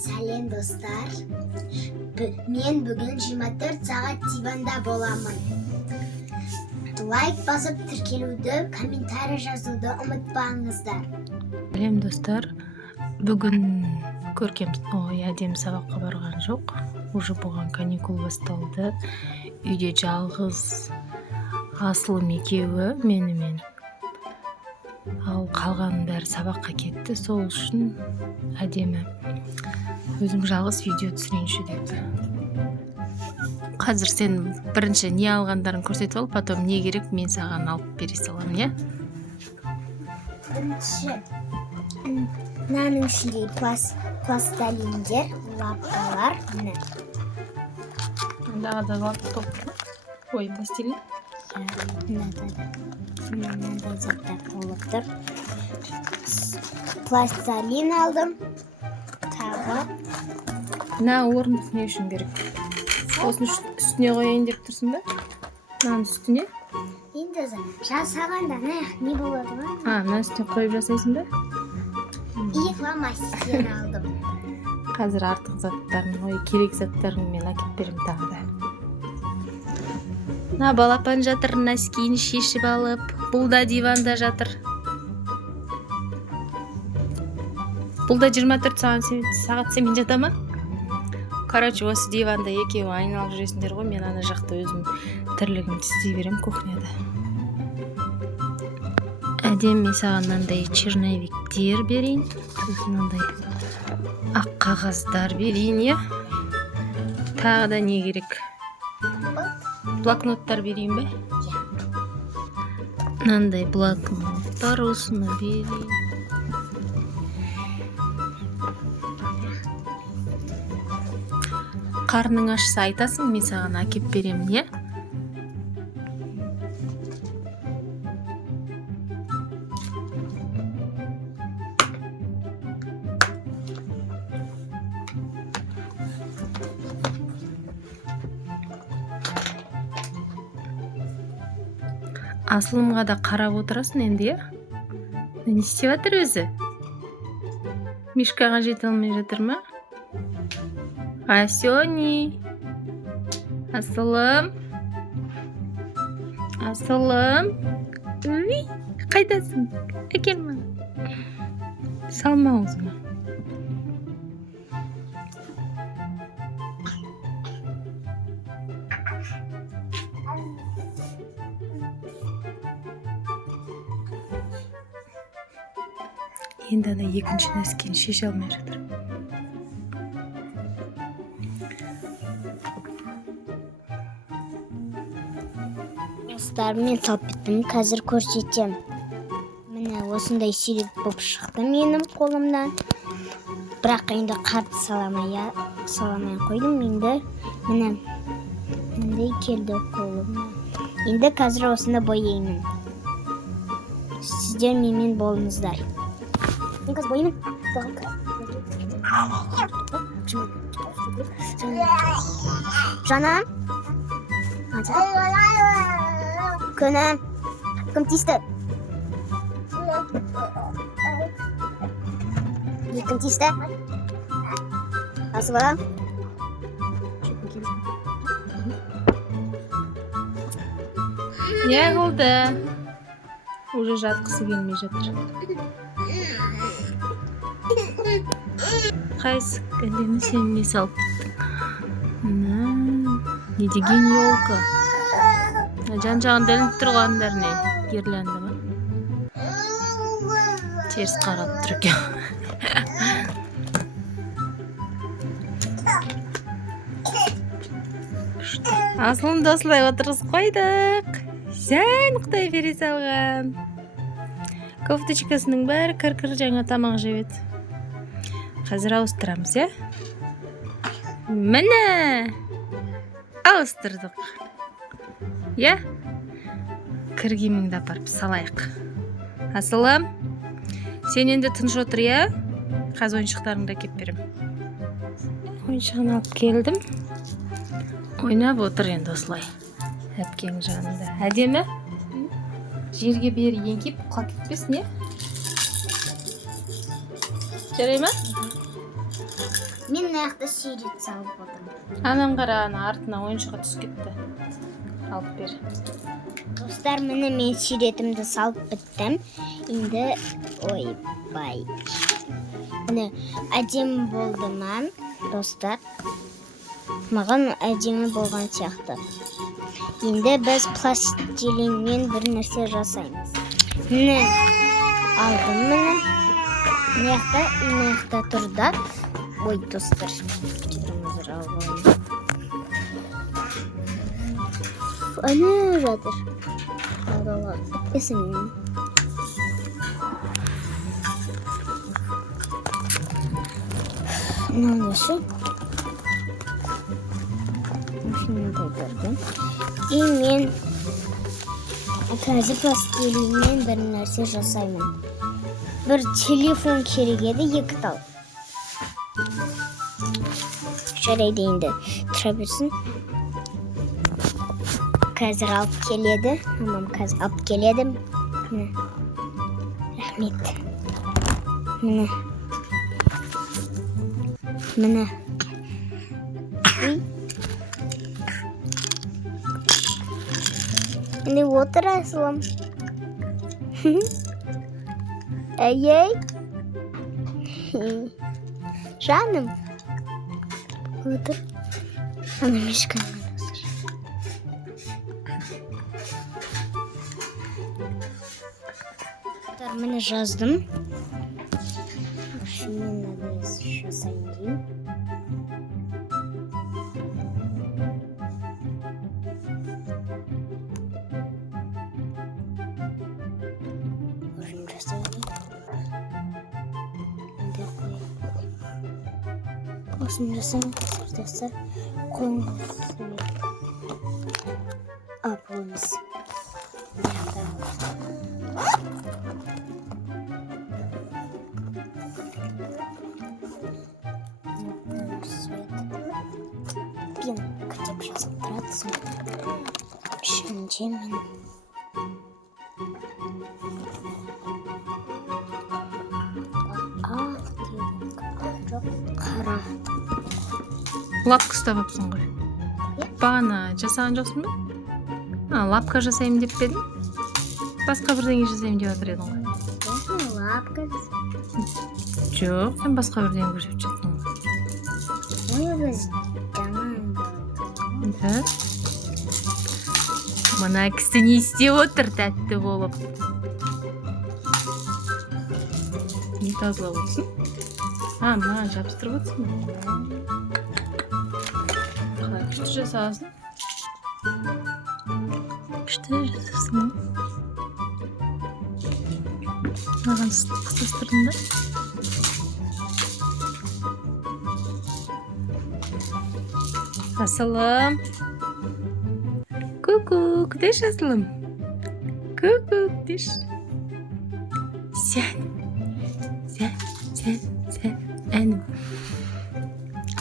Сәлем достар. Мен бүгін 24 сағат диванда боламын. Лайк басып тіркелуді, комментарий жазуды ұмытпаңыздар. Сәлем достар. Бүгін көркем әдемі сабаққа барған жоқ. Уже болған каникул басталды. Үйде жалғыз Асылым екеуі менімен. Ал қалғанның бәрі сабаққа кетті. Сол үшін әдемі өзім жалғыз видео түсірейінші деп. Қазір сен бірінші не алғандарын көрсетіп ал, потом не керек мен саған алып бере саламын, я? Бірінші мынаның ішінде пластилиндер, лапкалар, міне. Мындағы да лаптоп. Ой, пластилин. Мынандай заттар болып тұр. Пластилин алдым. Тағы. Мына орынды не үшін керек? Осыны үстіне қояйын деп тұрсың ба? Мынаның үстіне? Енді жасағанда не болады ма? Мына үстіне қойып жасайсың ба? И фломастер алдым. Қазір артық заттарын, керек заттарын мен әкеп беремін тағы да. Мына балапан жатыр, носкиін шешіп алып, бұл да диванда жатыр. Бұл да 24 сағат сен жата ма? Короче, осы диванда екеуі айналып жүресіңдер ғой, мен ана жақта өзім тірлігімді істей берем кухняда. Әдемі саған мынандай черновиктер берейін, мынандай ақ қағаздар берейін, я? Тағы да не керек? Блокноттар берейін бе? Мынандай блокноттар, осыны берейін. Қарның ашса айтасың, мен саған әкеп беремін, я? Асылымға да қарап отырасың енді, я? Не істеп жатыр өзі? Мишкаға жете алмай жатыр ма? Асёни. Асылым. Асылым. Уй, қайдасың? Әкел маған. Салма аузыма. Енді ана екінші носкиін шеше алмай жатыр. Достар, мен салып біттім, қазір көрсетем. Міне осындай сирек болып шықты менің қолымдан. Бірақ енді қатты саламай қойдым. Енді міне келді қолымнан. Енді қазір осында бояймын. Сіздер менімен болыңыздар. Мен қазір бояймын. Жаным. Күнім. Кім тиісті? Кім тиісті? Асылым. Не болды? Уже жатқысы келмей жатыр. Қайсы әдемі сен не салып біттің? Не деген елка? Жан-жағында ілініп тұрғандар не? Гирлянда ма? Теріс қарап тұр екен. Асылымды осылай отырғызып қойдық. Сән Құдай бере салған. Кофточкасының бәрі кір-кір, жаңа тамақ жебеді. Қазір ауыстырамыз, я? Міне! Ауыстырдық. Я? Кір киіміңді апарып салайық. Асылым, сен енді тыныш отыр, я? Қазір ойыншықтарыңды әкеп берем. Ойыншығын алып келдім. Ойнап отыр енді осылай. Әпкең жанында. Әдемі? Жерге бері еңкеп, құлап кетпесін, я? Жарай ма? Мен мына жақта сурет салып отырмын. Анам қара, ана артына ойыншығы түсіп кетті. Алып бер. Достар, міне мен суретімді салып біттім. Енді ойбай. Міне әдемі болды ма, достар? Маған әдемі болған сияқты. Енді біз пластилинмен бір нәрсе жасаймыз. Міне алдым міне. Мына жақта тұрда. Ой, достар. Кедірімізді алып. Ана жатыр. Адала. Есімін. Мынаны шу. Машинаны бердім. И мен қазір пластилинмен бір нәрсе жасаймын. Бір телефон керек еді, 2 тал. Жарайды енді тұра берсін. Қазір алып келеді. Мамам қазір алып келеді. Міне. Рахмет. Міне. Міне. Енді отыр асылым. Әй-әй. Жаным. Отыр. Ана мешканы отыр. Міне жаздым. Шымен жасайын деймін. Осыны жасайын, достар. Қоңыз. Апымыз. Пен күтеп жазып тұратысың. Шынжемен. Қара. Лапка ұстап апсың ғой. Бағана жасаған жоқсың ба? Лапка жасаймын деп педің? Басқа бірдеңе жасаймын деп отыр едің ғой. Лапка. Жоқ, сен басқа бірдеңе көрсетіп жаттың ғой. Ой, біз жаман болды. Да. Мына кісі не істеп отыр, тәтті болып. Не тазалап отырсың? Мына жабыстырып отырсың ба? Қалай күшті жасағасың? Күшті жасағасың ба? Маған қысастырдың да? Асылым. Ку-ку, деш асылым. Ку-ку, деш. Сән. Әнім.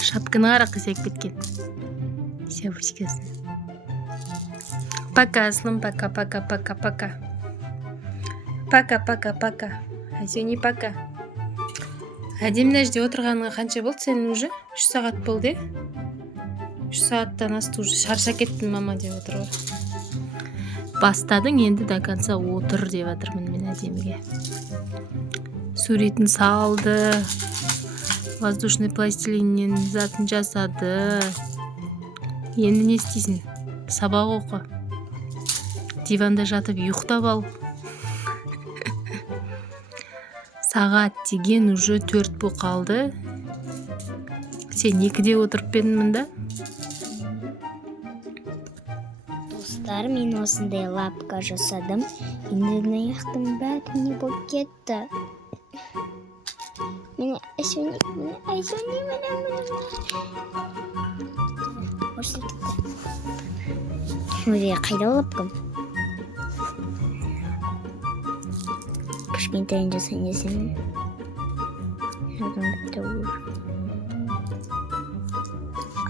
Шапканы қара қисайып кеткен. Сәбушкасын. Пока, асылым, пока. Пока. Әсені пока. Әдемі нәжде отырғаныңа қанша болды сенің уже? 3 сағат болды, 3 сағаттан асты уже шарша кеттің мама деп отыр ғой. Бастадың, енді до конца отыр деп жатырмын мен әдеміге. Суретін салды, воздушный пластилиннен затын жасады. Енді не істейсің? Сабақ оқы. Диванда жатып ұйықтап ал. Сағат деген уже 4 бо қалды. Сен 2-де отырып педің мұнда? Достар, мен осындай лапка жасадым. Енді аяқтың бәрі не болып кетті. Міне, әсөне. Осы кетті. Ой, қайда лапкам? Кішкентайын жасайын десем. Жазым бітті уже.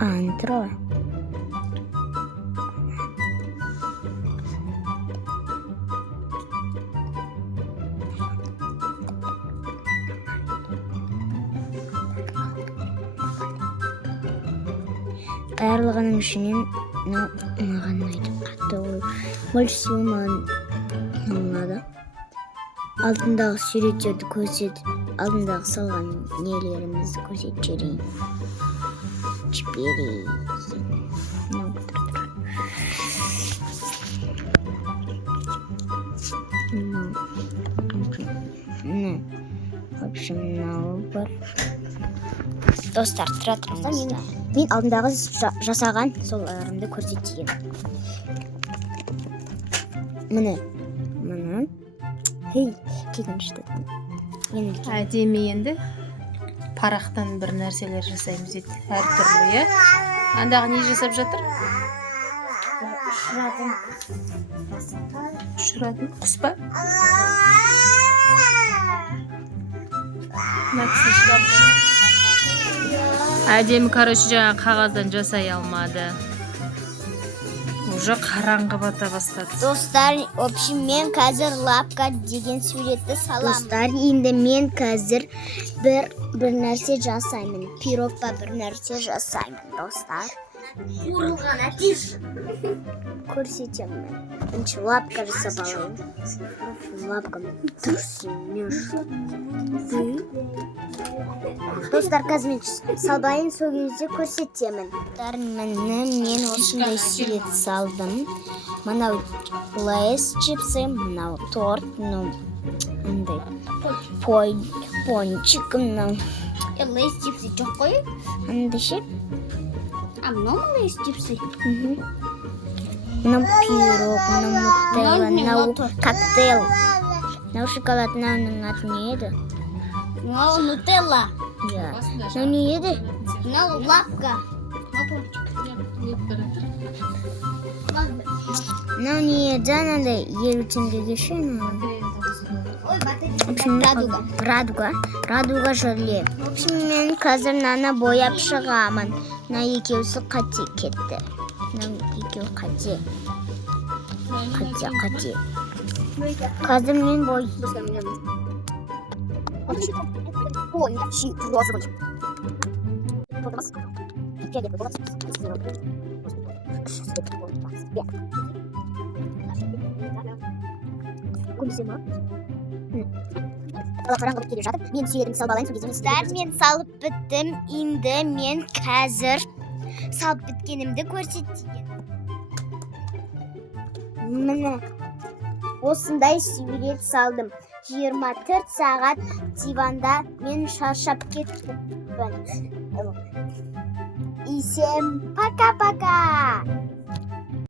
Антро. барлығының ішінен маған айтып қатты мультфильм маған ұнады. Алдындағы суреттерді көрсетіп, алдындағы салған нелерімізді көрсетіп жіберейін. В общем, мынау бар. Достар, тұра тұрыңыздар. Мен алдындағы жасаған соларымды көрсетейін. Міне. Хей, келіңізші. Әдемі енді парақтан бір нәрселер жасаймыз дейді. Әртүрлі, иә? Андағы не жасап жатыр? Ұшырадың. Құс па? Әдемі, короче, жаңа қағаздан жасай алмады. Уже қараңғы бата бастады. Достар, в общем, мен қазір лапка деген суретті саламын. Достар, енді мен қазір бір нәрсе жасаймын. Пирог па бір нәрсе жасаймын, достар. Қуырылған әтеш. Көрсетемін. Бірінші лапка жасап алайын. Лапкам тұрсын. Достар, қазір мен салбайын, сол кезде көрсетемін. Мен осындай сурет салдым. Мынау лейс чипсы, мынау торт, пончик, мынау. Лейс чипсы жоқ қой? Андай ше? Мынау лейс чипсы? Мынау пирог, мынау нутелла, мынау коктейль. Мынау шоколад, мынауның аты не еді? Мынау нутелла. Мынау не еді? Мынау лапка. Мынау не еді? Анандай 50 теңгеге ше? Радуга желе. В общем, мен қазір мынаны бояп шығамын. Мына екеусі қате кетті. Екеу қате. Қазір мен қараңғы келе жатып, мен сүйедім салбалайын, сол кезде мен салып біттім. Енді мен қазір салып біткенімді көрсетейін. Міне, осындай сурет салдым. 24 сағат диванда мен шаршап кеттім. Исем, пока-пока!